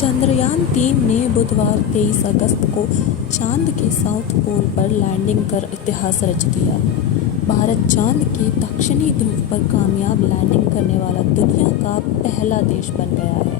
चंद्रयान-3 ने बुधवार 23 अगस्त को चांद के साउथ पोल पर लैंडिंग कर इतिहास रच दिया। भारत चांद के दक्षिणी ध्रुव पर कामयाब लैंडिंग करने वाला दुनिया का पहला देश बन गया है।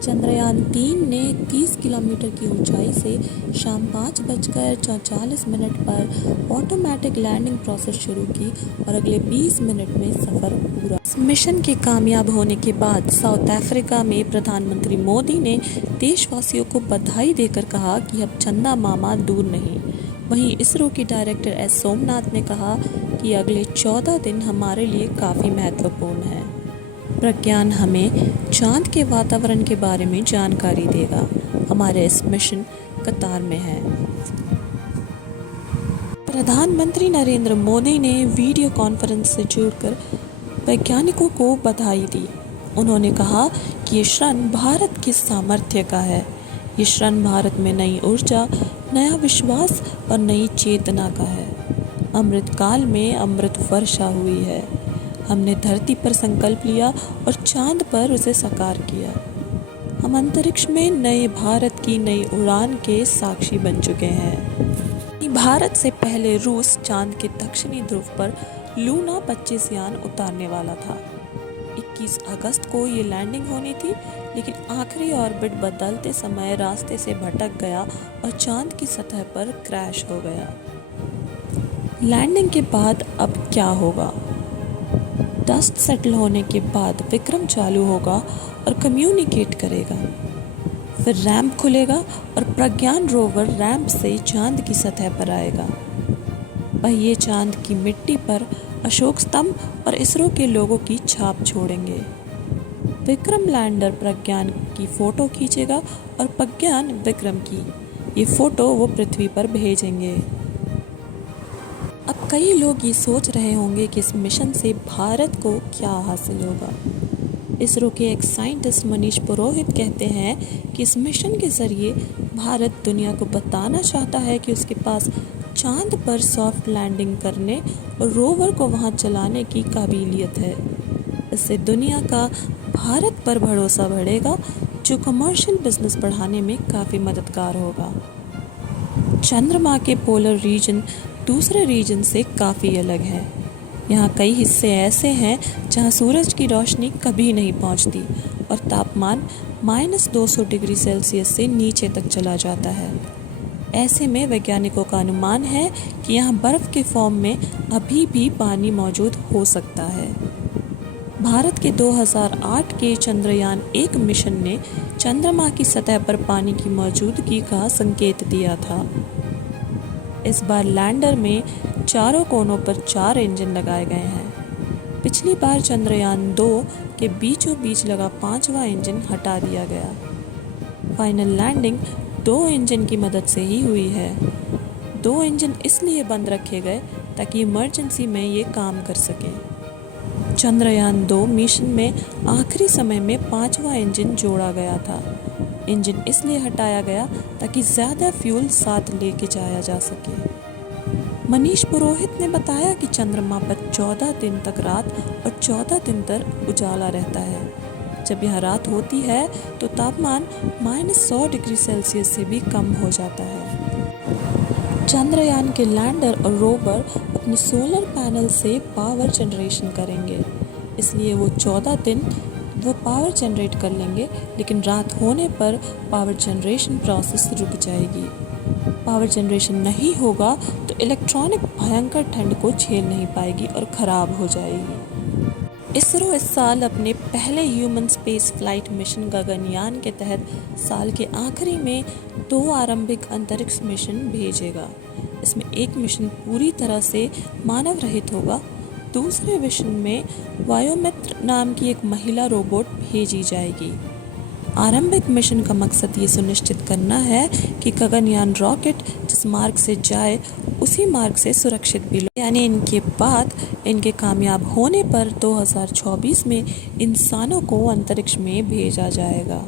चंद्रयान-3 ने 30 किलोमीटर की ऊंचाई से शाम 5:44 पर ऑटोमेटिक लैंडिंग प्रोसेस शुरू की और अगले 20 मिनट में सफर पूरा। इस मिशन के कामयाब होने के बाद साउथ अफ्रीका में प्रधानमंत्री मोदी ने देशवासियों को बधाई देकर कहा कि अब चंदा मामा दूर नहीं। वहीं इसरो की डायरेक्टर एस सोमनाथ ने कहा कि अगले 14 दिन हमारे लिए काफ़ी महत्वपूर्ण है। प्रज्ञान हमें चांद के वातावरण के बारे में जानकारी देगा। हमारे इस मिशन कतार में है। प्रधानमंत्री नरेंद्र मोदी ने वीडियो कॉन्फ्रेंस से जुड़कर वैज्ञानिकों को बधाई दी। उन्होंने कहा कि ये क्षण भारत के सामर्थ्य का है। ये क्षण भारत में नई ऊर्जा, नया विश्वास और नई चेतना का है। अमृतकाल में अमृत वर्षा हुई है। हमने धरती पर संकल्प लिया और चांद पर उसे साकार किया। हम अंतरिक्ष में नए भारत की नई उड़ान के साक्षी बन चुके हैं। भारत से पहले रूस चांद के दक्षिणी ध्रुव पर लूना 25 यान उतारने वाला था। 21 अगस्त को ये लैंडिंग होनी थी, लेकिन आखिरी ऑर्बिट बदलते समय रास्ते से भटक गया और चांद की सतह पर क्रैश हो गया। लैंडिंग के बाद अब क्या होगा? डस्ट सेटल होने के बाद विक्रम चालू होगा और कम्युनिकेट करेगा। फिर रैंप खुलेगा और प्रज्ञान रोवर रैंप से चांद की सतह पर आएगा। पहिए चांद की मिट्टी पर अशोक स्तंभ और इसरो के लोगों की छाप छोड़ेंगे। विक्रम लैंडर प्रज्ञान की फोटो खींचेगा और प्रज्ञान विक्रम की। ये फोटो वो पृथ्वी पर भेजेंगे। अब कई लोग ये सोच रहे होंगे कि इस मिशन से भारत को क्या हासिल होगा। इसरो के एक साइंटिस्ट मनीष पुरोहित कहते हैं कि इस मिशन के जरिए भारत दुनिया को बताना चाहता है कि उसके पास चांद पर सॉफ्ट लैंडिंग करने और रोवर को वहां चलाने की काबिलियत है। इससे दुनिया का भारत पर भरोसा बढ़ेगा, जो कमर्शियल बिजनेस बढ़ाने में काफ़ी मददगार होगा। चंद्रमा के पोलर रीजन दूसरे रीजन से काफ़ी अलग है। यहाँ कई हिस्से ऐसे हैं जहाँ सूरज की रोशनी कभी नहीं पहुँचती और तापमान -200 डिग्री सेल्सियस से नीचे तक चला जाता है। ऐसे में वैज्ञानिकों का अनुमान है कि यहाँ बर्फ़ के फॉर्म में अभी भी पानी मौजूद हो सकता है। भारत के 2008 के चंद्रयान-1 मिशन ने चंद्रमा की सतह पर पानी की मौजूदगी का संकेत दिया था। इस बार लैंडर में चारों कोनों पर 4 इंजन लगाए गए हैं। पिछली बार चंद्रयान-2 के बीचों बीच लगा 5वां इंजन हटा दिया गया। फाइनल लैंडिंग 2 इंजन की मदद से ही हुई है। 2 इंजन इसलिए बंद रखे गए ताकि इमरजेंसी में ये काम कर सकें। चंद्रयान-2 मिशन में आखिरी समय में 5वां इंजन जोड़ा गया था। इंजन इसलिए हटाया गया ताकि ज़्यादा फ्यूल साथ लेके जाया जा सके। मनीष पुरोहित ने बताया कि चंद्रमा पर 14 दिन तक रात और 14 दिन तक उजाला रहता है। जब यह रात होती है तो तापमान -100 डिग्री सेल्सियस से भी कम हो जाता है। चंद्रयान के लैंडर और रोवर अपने सोलर पैनल से पावर जनरेशन करेंगे, इसलिए वो 14 दिन वो पावर जनरेट कर लेंगे, लेकिन रात होने पर पावर जनरेशन प्रोसेस रुक जाएगी। पावर जनरेशन नहीं होगा तो इलेक्ट्रॉनिक भयंकर ठंड को झेल नहीं पाएगी और ख़राब हो जाएगी। इसरो इस साल अपने पहले human space flight mission Gaganyaan के तहत साल के आखिरी में 2 आरंभिक अंतरिक्ष मिशन भेजेगा। इसमें एक मिशन पूरी तरह से मानव रहित होगा। दूसरे मिशन में वायोमित्र नाम की एक महिला रोबोट भेजी जाएगी। आरंभिक मिशन का मकसद ये सुनिश्चित करना है कि गगनयान रॉकेट जिस मार्ग से जाए उसी मार्ग से सुरक्षित भी लौटे। यानी इनके बाद इनके कामयाब होने पर 2024 में इंसानों को अंतरिक्ष में भेजा जाएगा।